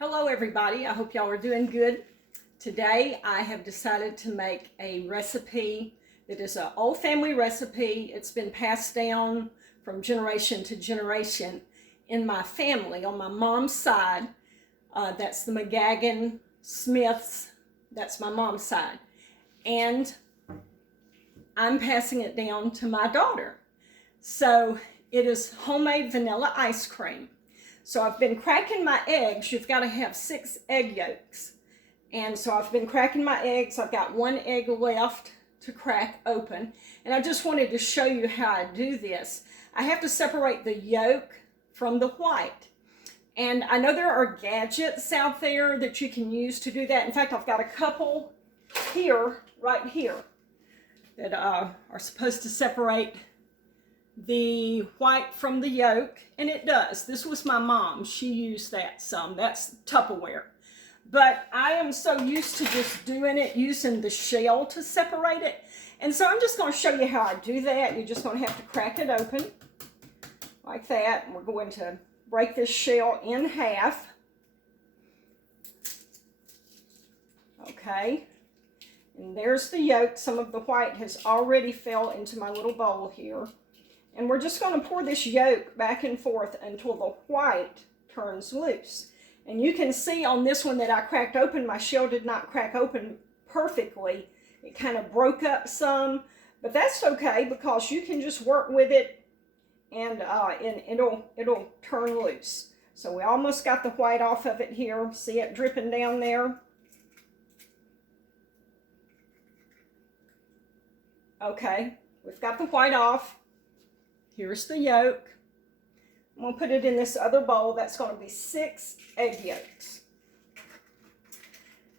Hello everybody, I hope y'all are doing good. Today I have decided to make a recipe that is an old family recipe. It's been passed down from generation to generation in my family. On my mom's side, that's the McGagan Smiths, that's my mom's side. And I'm passing it down to my daughter. So it is homemade vanilla ice cream. So I've been cracking my eggs. You've got to have 6 egg yolks. And so I've been cracking my eggs. I've got 1 egg left to crack open. And I just wanted to show you how I do this. I have to separate the yolk from the white. And I know there are gadgets out there that you can use to do that. In fact, I've got a couple here, right here, that are supposed to separate the white from the yolk, and it does. This was my mom. She used that some. That's Tupperware. But I am so used to just doing it using the shell to separate it. And so I'm just going to show you how I do that. You're just going to have to crack it open like that. And we're going to break this shell in half. Okay. And there's the yolk. Some of the white has already fell into my little bowl here. And we're just going to pour this yolk back and forth until the white turns loose. And you can see on this one that I cracked open, my shell did not crack open perfectly. It kind of broke up some, but that's okay because you can just work with it and it'll turn loose. So we almost got the white off of it here. See it dripping down there? Okay, we've got the white off. Here's the yolk. I'm going to put it in this other bowl. That's going to be 6 egg yolks.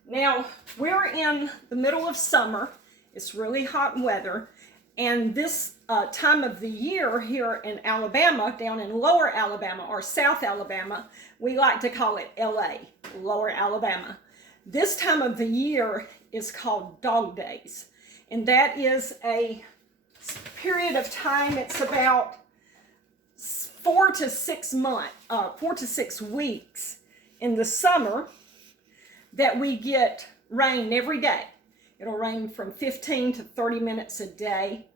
Now, we're in the middle of summer. It's really hot weather. And this time of the year here in Alabama, down in lower Alabama or South Alabama, we like to call it LA, lower Alabama. This time of the year is called Dog Days. And that is a period of time. It's about 4 to 6 weeks in the summer that we get rain every day. It'll rain from 15 to 30 minutes a day.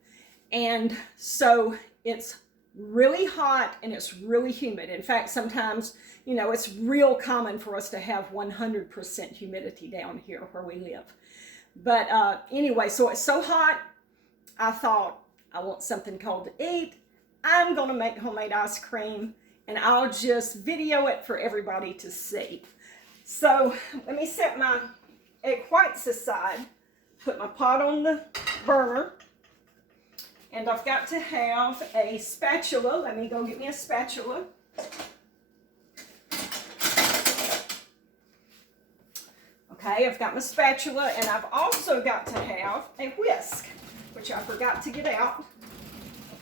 And so it's really hot and it's really humid. In fact, sometimes, you know, it's real common for us to have 100% humidity down here where we live. But anyway, so it's so hot, I thought, I want something cold to eat. I'm going to make homemade ice cream, and I'll just video it for everybody to see. So let me set my egg whites aside, put my pot on the burner, and I've got to have a spatula. Let me go get me a spatula. Okay, I've got my spatula, and I've also got to have a whisk, which I forgot to get out.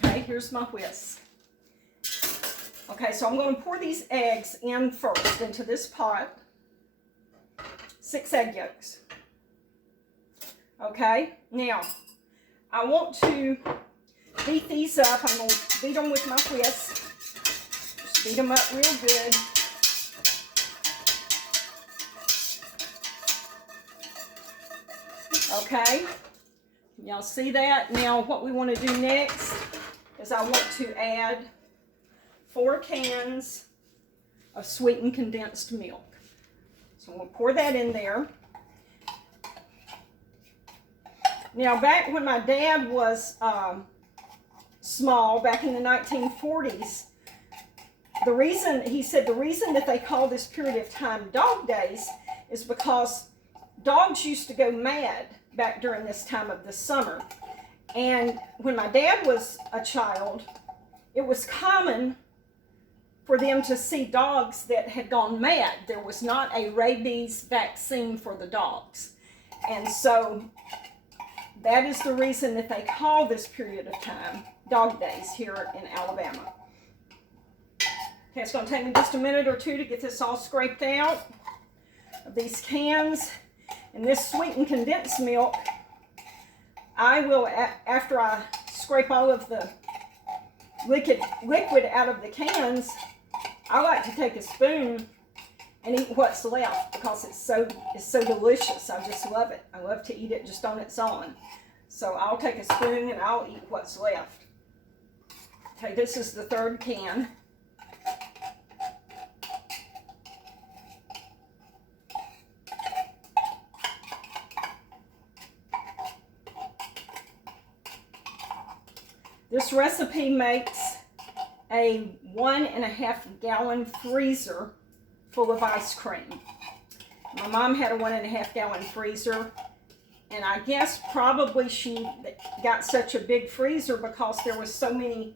Okay, here's my whisk. Okay, so I'm going to pour these eggs in first into this pot. 6 egg yolks. Okay, now I want to beat these up. I'm going to beat them with my whisk. Just beat them up real good. Okay. Y'all see that? Now what we want to do next is I want to add 4 cans of sweetened condensed milk. So we'll pour that in there. Now back when my dad was small, back in the 1940s, he said the reason that they call this period of time Dog Days is because dogs used to go mad back during this time of the summer. And when my dad was a child, it was common for them to see dogs that had gone mad. There was not a rabies vaccine for the dogs. And so that is the reason that they call this period of time Dog Days here in Alabama. Okay, it's going to take me just a minute or two to get this all scraped out of these cans. And this sweetened condensed milk, I will, after I scrape all of the liquid out of the cans, I like to take a spoon and eat what's left because it's so delicious. I just love it. I love to eat it just on its own. So I'll take a spoon and I'll eat what's left. Okay, this is the third can. This recipe makes a 1.5 gallon freezer full of ice cream. My mom had a 1.5 gallon freezer, and I guess probably she got such a big freezer because there was so many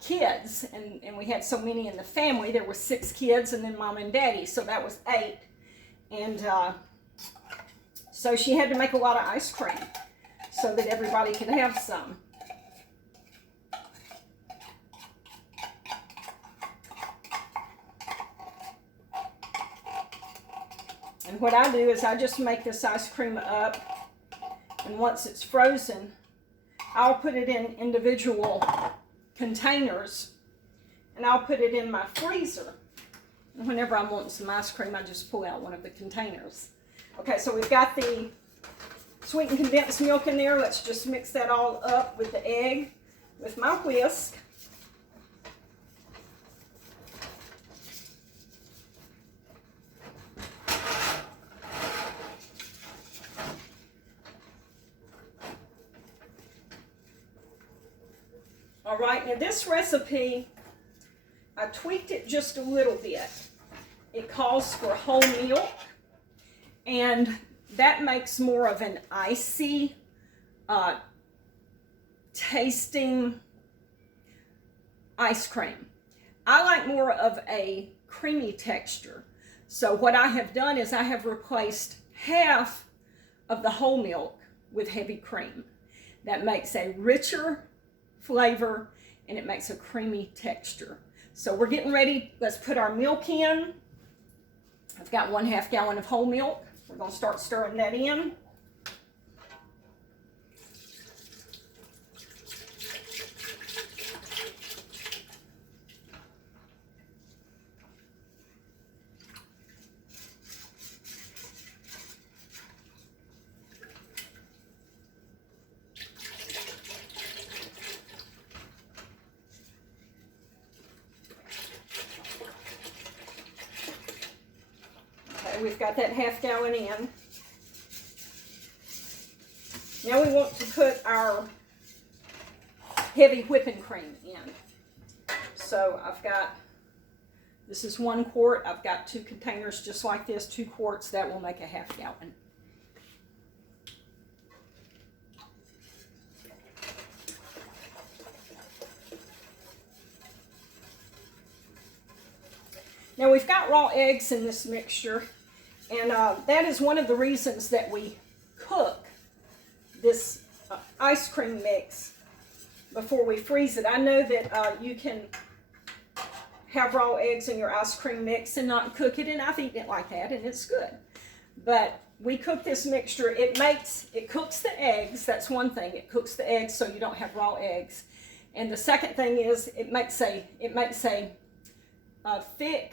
kids, and we had so many in the family. There were 6 kids and then mom and daddy, so that was 8. And so she had to make a lot of ice cream so that everybody could have some. And what I do is I just make this ice cream up, and once it's frozen, I'll put it in individual containers, and I'll put it in my freezer. And whenever I want some ice cream, I just pull out one of the containers. Okay, so we've got the sweetened condensed milk in there. Let's just mix that all up with the egg with my whisk. All right, now this recipe, I tweaked it just a little bit. It calls for whole milk, and that makes more of an icy tasting ice cream. I like more of a creamy texture. So what I have done is I have replaced half of the whole milk with heavy cream. That makes a richer flavor, and it makes a creamy texture. So we're getting ready. Let's put our milk in. I've got 1/2 gallon of whole milk. We're going to start stirring that in. We've got that 1/2 gallon in. Now we want to put our heavy whipping cream in. So I've got, this is 1 quart. I've got 2 containers just like this, 2 quarts. That will make a 1/2 gallon. Now we've got raw eggs in this mixture. And that is one of the reasons that we cook this ice cream mix before we freeze it. I know that you can have raw eggs in your ice cream mix and not cook it, and I've eaten it like that, and it's good. But we cook this mixture. It cooks the eggs. That's one thing. It cooks the eggs so you don't have raw eggs. And the second thing is it makes a thick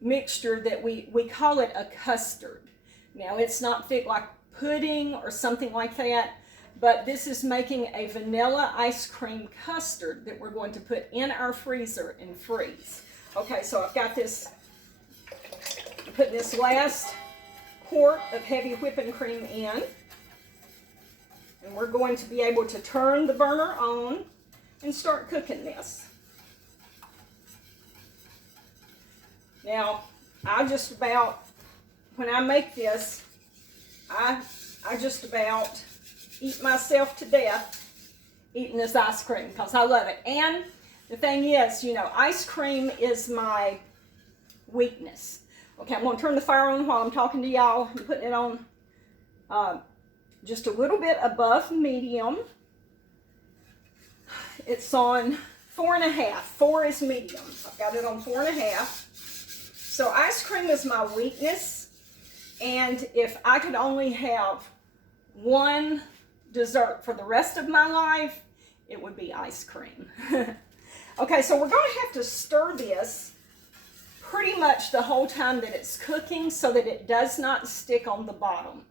mixture that we call it a custard. Now it's not thick like pudding or something like that, but this is making a vanilla ice cream custard that we're going to put in our freezer and freeze. Okay, so I've got this, I'm putting this last quart of heavy whipping cream in, and we're going to be able to turn the burner on and start cooking this. Now, when I make this, I just about eat myself to death eating this ice cream because I love it. And the thing is, you know, ice cream is my weakness. Okay, I'm going to turn the fire on while I'm talking to y'all. I'm putting it on just a little bit above medium. It's on 4.5. 4 is medium. I've got it on 4.5. So ice cream is my weakness, and if I could only have one dessert for the rest of my life, it would be ice cream. Okay, so we're going to have to stir this pretty much the whole time that it's cooking so that it does not stick on the bottom.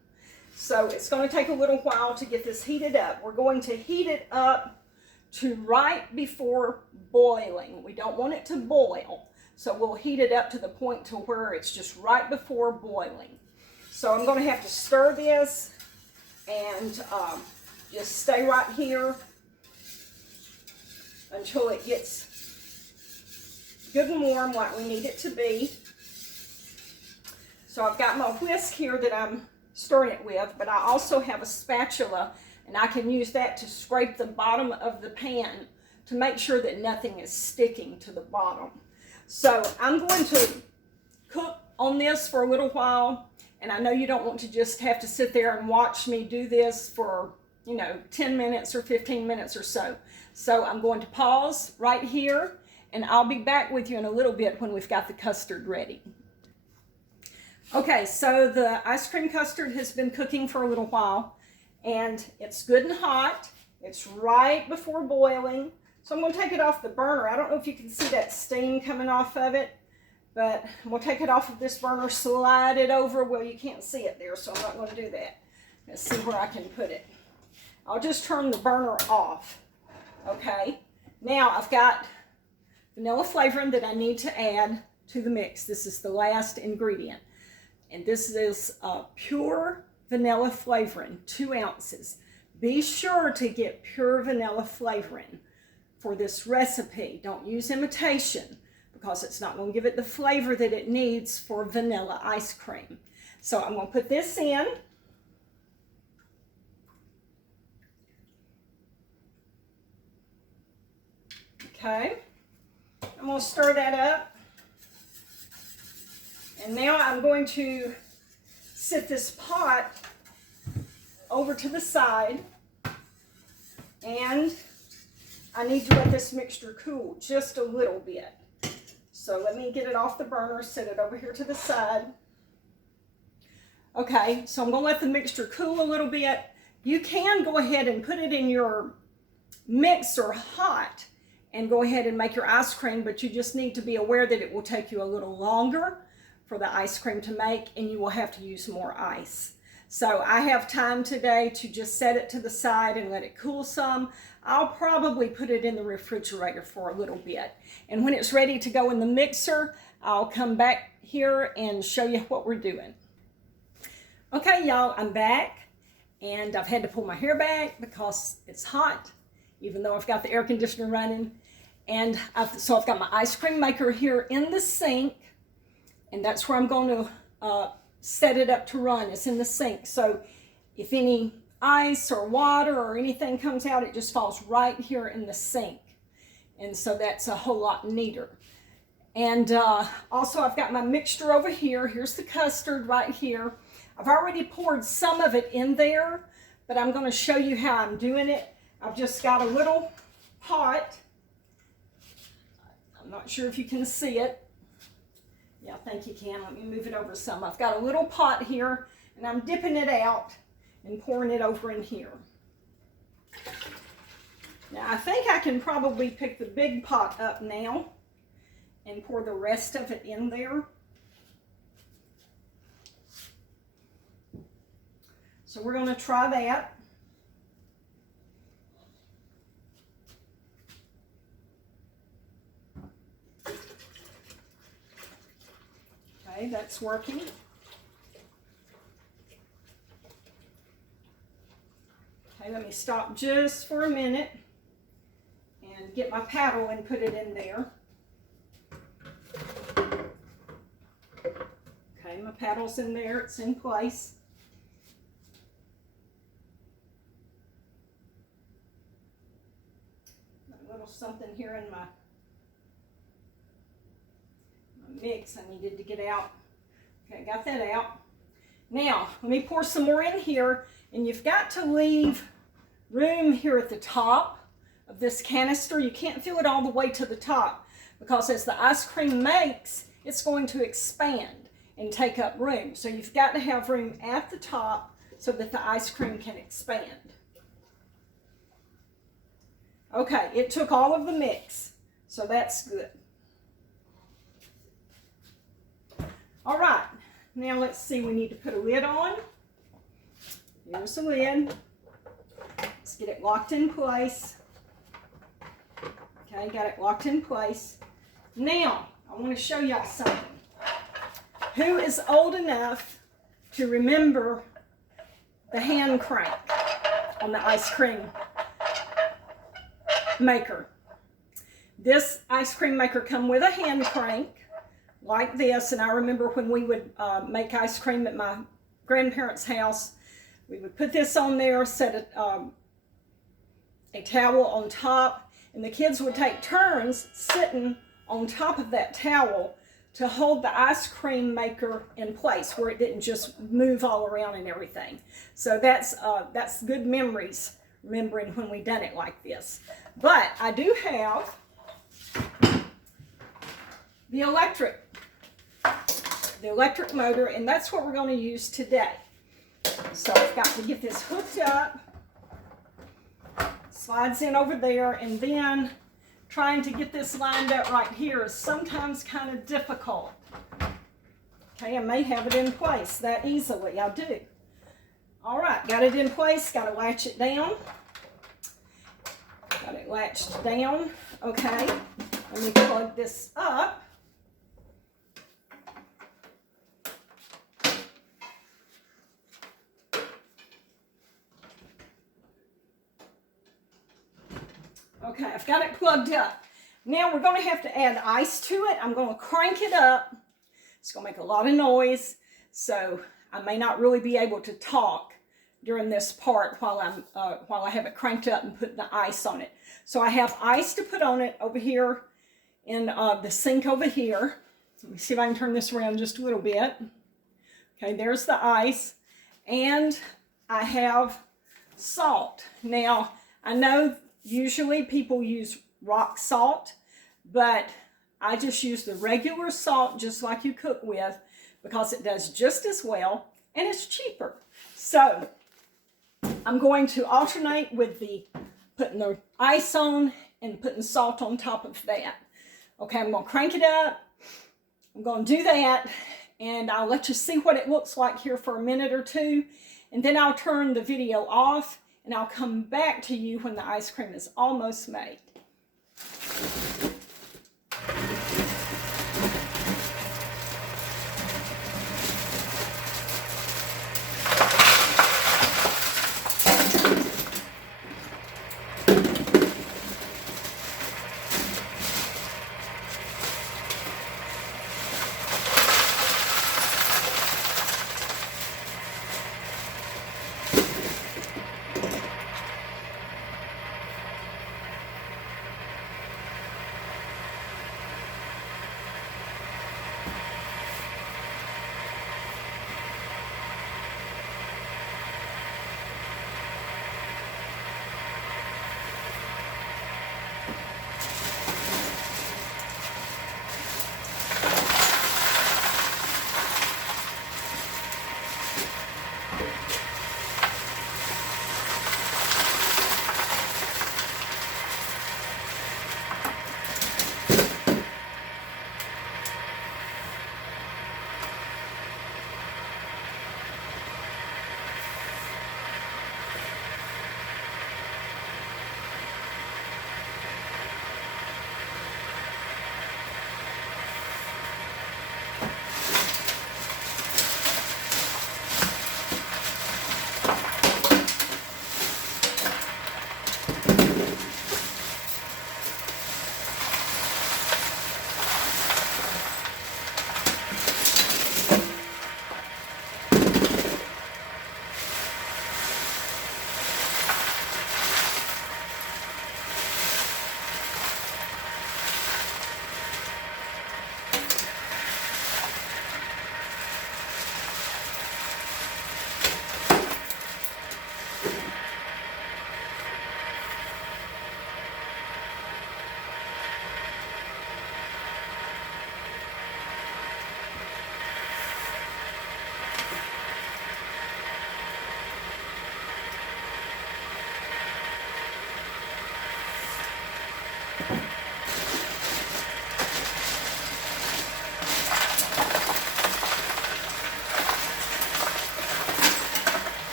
So it's going to take a little while to get this heated up. We're going to heat it up to right before boiling. We don't want it to boil. So we'll heat it up to the point to where it's just right before boiling. So I'm going to have to stir this and just stay right here until it gets good and warm like we need it to be. So I've got my whisk here that I'm stirring it with, but I also have a spatula, and I can use that to scrape the bottom of the pan to make sure that nothing is sticking to the bottom. So I'm going to cook on this for a little while, and I know you don't want to just have to sit there and watch me do this for, 10 minutes or 15 minutes or so. So I'm going to pause right here, and I'll be back with you in a little bit when we've got the custard ready. Okay, so the ice cream custard has been cooking for a little while, and it's good and hot. It's right before boiling. So I'm going to take it off the burner. I don't know if you can see that steam coming off of it, but I'm going to take it off of this burner, slide it over. Well, you can't see it there, so I'm not going to do that. Let's see where I can put it. I'll just turn the burner off. Okay, now I've got vanilla flavoring that I need to add to the mix. This is the last ingredient. And this is pure vanilla flavoring, 2 ounces. Be sure to get pure vanilla flavoring for this recipe. Don't use imitation because it's not going to give it the flavor that it needs for vanilla ice cream. So I'm going to put this in. Okay. I'm going to stir that up. And now I'm going to set this pot over to the side, and I need to let this mixture cool just a little bit. So let me get it off the burner, set it over here to the side. Okay, so I'm going to let the mixture cool a little bit. You can go ahead and put it in your mixer hot and go ahead and make your ice cream, but you just need to be aware that it will take you a little longer for the ice cream to make, and you will have to use more ice. So I have time today to just set it to the side and let it cool some. I'll probably put it in the refrigerator for a little bit. And when it's ready to go in the mixer, I'll come back here and show you what we're doing. Okay, y'all, I'm back, and I've had to pull my hair back because it's hot, even though I've got the air conditioner running. And so I've got my ice cream maker here in the sink, and that's where I'm going to set it up to run. It's in the sink. So if any ice or water or anything comes out, it just falls right here in the sink. And so that's a whole lot neater. And also I've got my mixture over here. Here's the custard right here. I've already poured some of it in there, but I'm going to show you how I'm doing it. I've just got a little pot. I'm not sure if you can see it. Yeah, I think you can. Let me move it over some. I've got a little pot here, and I'm dipping it out and pouring it over in here. Now, I think I can probably pick the big pot up now and pour the rest of it in there. So we're going to try that. Okay, that's working. Okay, let me stop just for a minute and get my paddle and put it in there. Okay, my paddle's in there, it's in place. A little something here in my mix I needed to get out. Okay, got that out. Now, let me pour some more in here, and you've got to leave room here at the top of this canister. You can't fill it all the way to the top because as the ice cream makes, it's going to expand and take up room. So you've got to have room at the top so that the ice cream can expand. Okay, it took all of the mix, so that's good. Now let's see, we need to put a lid on. Here's the lid. Let's get it locked in place. Okay, got it locked in place. Now, I want to show y'all something. Who is old enough to remember the hand crank on the ice cream maker? This ice cream maker come with a hand crank like this, and I remember when we would make ice cream at my grandparents' house, we would put this on there, set a towel on top, and the kids would take turns sitting on top of that towel to hold the ice cream maker in place where it didn't just move all around and everything. So that's good memories, remembering when we done it like this. But I do have the electric motor, and that's what we're going to use today. So I've got to get this hooked up, slides in over there, and then trying to get this lined up right here is sometimes kind of difficult. Okay, I may have it in place that easily. I do. All right, got it in place, got to latch it down. Got it latched down. Okay, let me plug this up. Okay, I've got it plugged up. Now we're going to have to add ice to it. I'm going to crank it up. It's going to make a lot of noise, so I may not really be able to talk during this part while I have it cranked up and put the ice on it. So I have ice to put on it over here in the sink over here. Let me see if I can turn this around just a little bit. Okay, there's the ice, and I have salt. Now I know usually people use rock salt, but I just use the regular salt just like you cook with because it does just as well and it's cheaper. So I'm going to alternate with putting the ice on and putting salt on top of that. Okay, I'm going to crank it up. I'm going to do that, and I'll let you see what it looks like here for a minute or two, and then I'll turn the video off and I'll come back to you when the ice cream is almost made.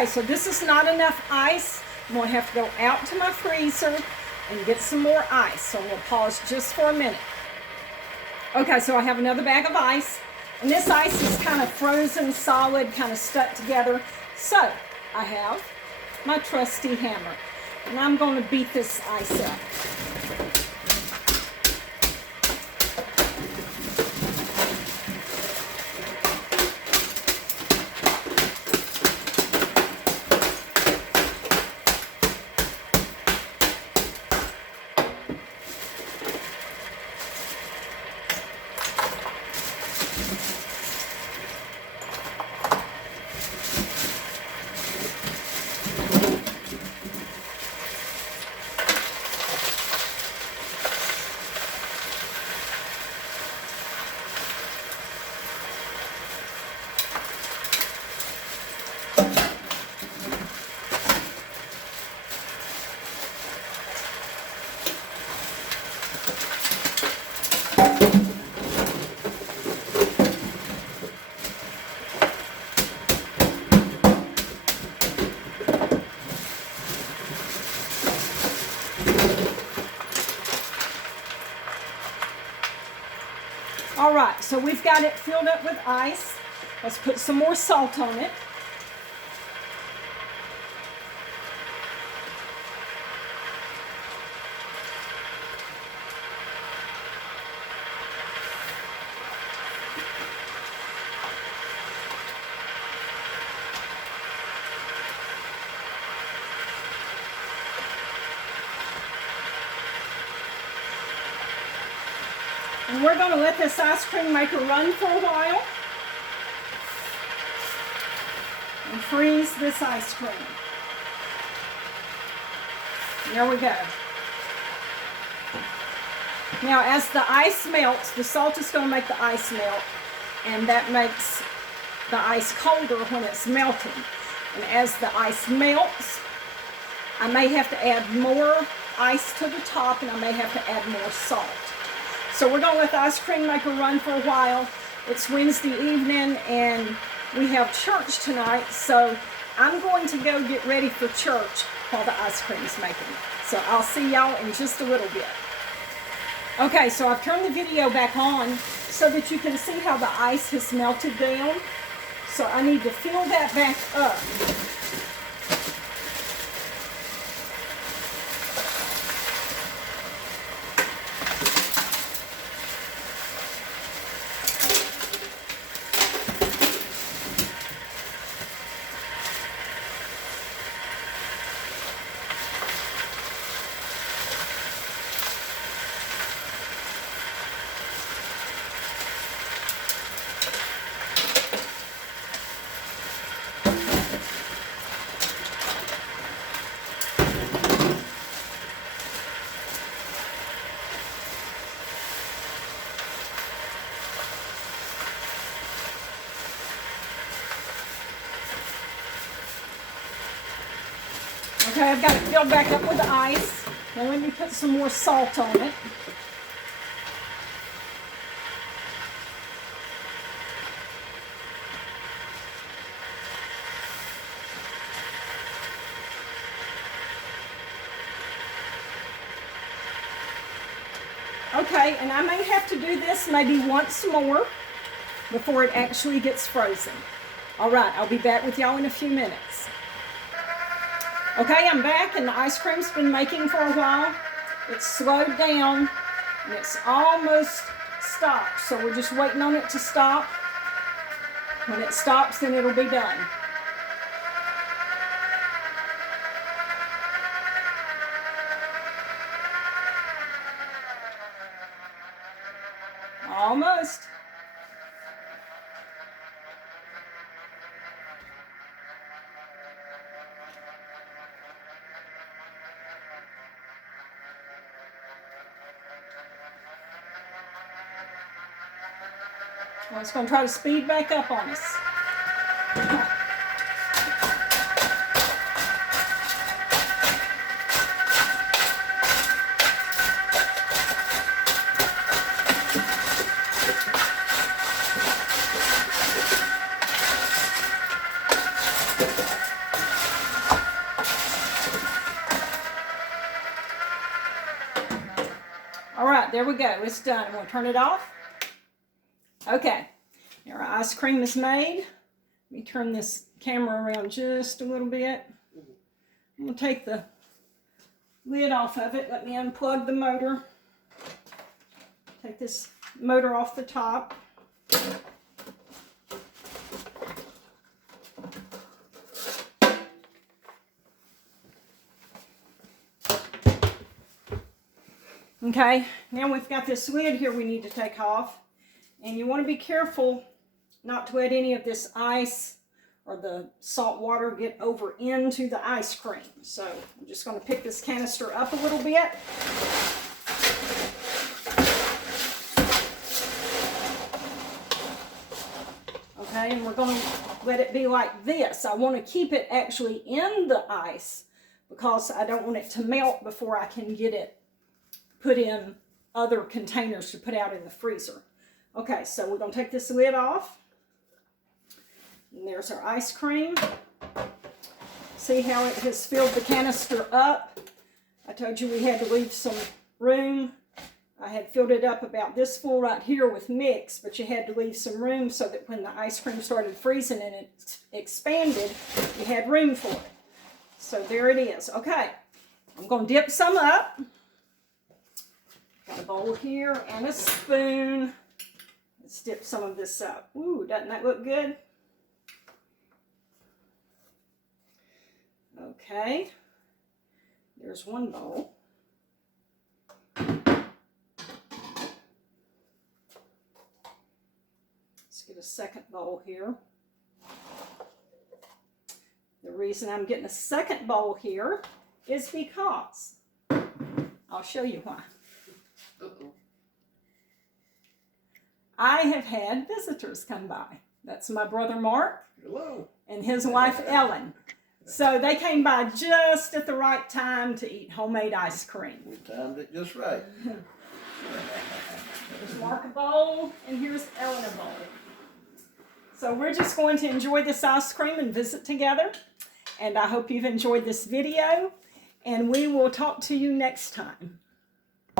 Okay, so this is not enough ice. I'm going to have to go out to my freezer and get some more ice. So I'm going to pause just for a minute. Okay, so I have another bag of ice. And this ice is kind of frozen, solid, kind of stuck together. So I have my trusty hammer. And I'm going to beat this ice up. All right, so we've got it filled up with ice. Let's put some more salt on it. And we're going to let this ice cream maker run for a while and freeze this ice cream. There we go. Now as the ice melts, the salt is going to make the ice melt, and that makes the ice colder when it's melting. And as the ice melts, I may have to add more ice to the top, and I may have to add more salt. So we're going to let the ice cream maker run for a while. It's Wednesday evening and we have church tonight, so I'm going to go get ready for church while the ice cream is making. So I'll see y'all in just a little bit. Okay, so I've turned the video back on so that you can see how the ice has melted down. So I need to fill that back up. Okay, I've got it filled back up with the ice. Now let me put some more salt on it. Okay, and I may have to do this maybe once more before it actually gets frozen. All right, I'll be back with y'all in a few minutes. Okay, I'm back, and the ice cream's been making for a while. It's slowed down, and it's almost stopped. So we're just waiting on it to stop. When it stops, then it'll be done. Almost. Well, it's going to try to speed back up on us. All right, there we go. It's done. I'm going to turn it off. Okay, now our ice cream is made. Let me turn this camera around just a little bit. I'm going to take the lid off of it. Let me unplug the motor. Take this motor off the top. Okay, now we've got this lid here we need to take off. And you want to be careful not to let any of this ice or the salt water get over into the ice cream. So I'm just going to pick this canister up a little bit. Okay, and we're going to let it be like this. I want to keep it actually in the ice because I don't want it to melt before I can get it put in other containers to put out in the freezer. Okay, so we're going to take this lid off. And there's our ice cream. See how it has filled the canister up? I told you we had to leave some room. I had filled it up about this full right here with mix, but you had to leave some room so that when the ice cream started freezing and it expanded, you had room for it. So there it is. Okay, I'm going to dip some up. Got a bowl here and a spoon. Let's dip some of this up. Ooh, doesn't that look good? Okay, there's one bowl. Let's get a second bowl here. The reason I'm getting a second bowl here is because I'll show you why. I have had visitors come by. That's my brother Mark. Hello. And his wife Ellen. So they came by just at the right time to eat homemade ice cream. We timed it just right. There's Mark a bowl, and here's Ellen a bowl. So we're just going to enjoy this ice cream and visit together. And I hope you've enjoyed this video. And we will talk to you next time.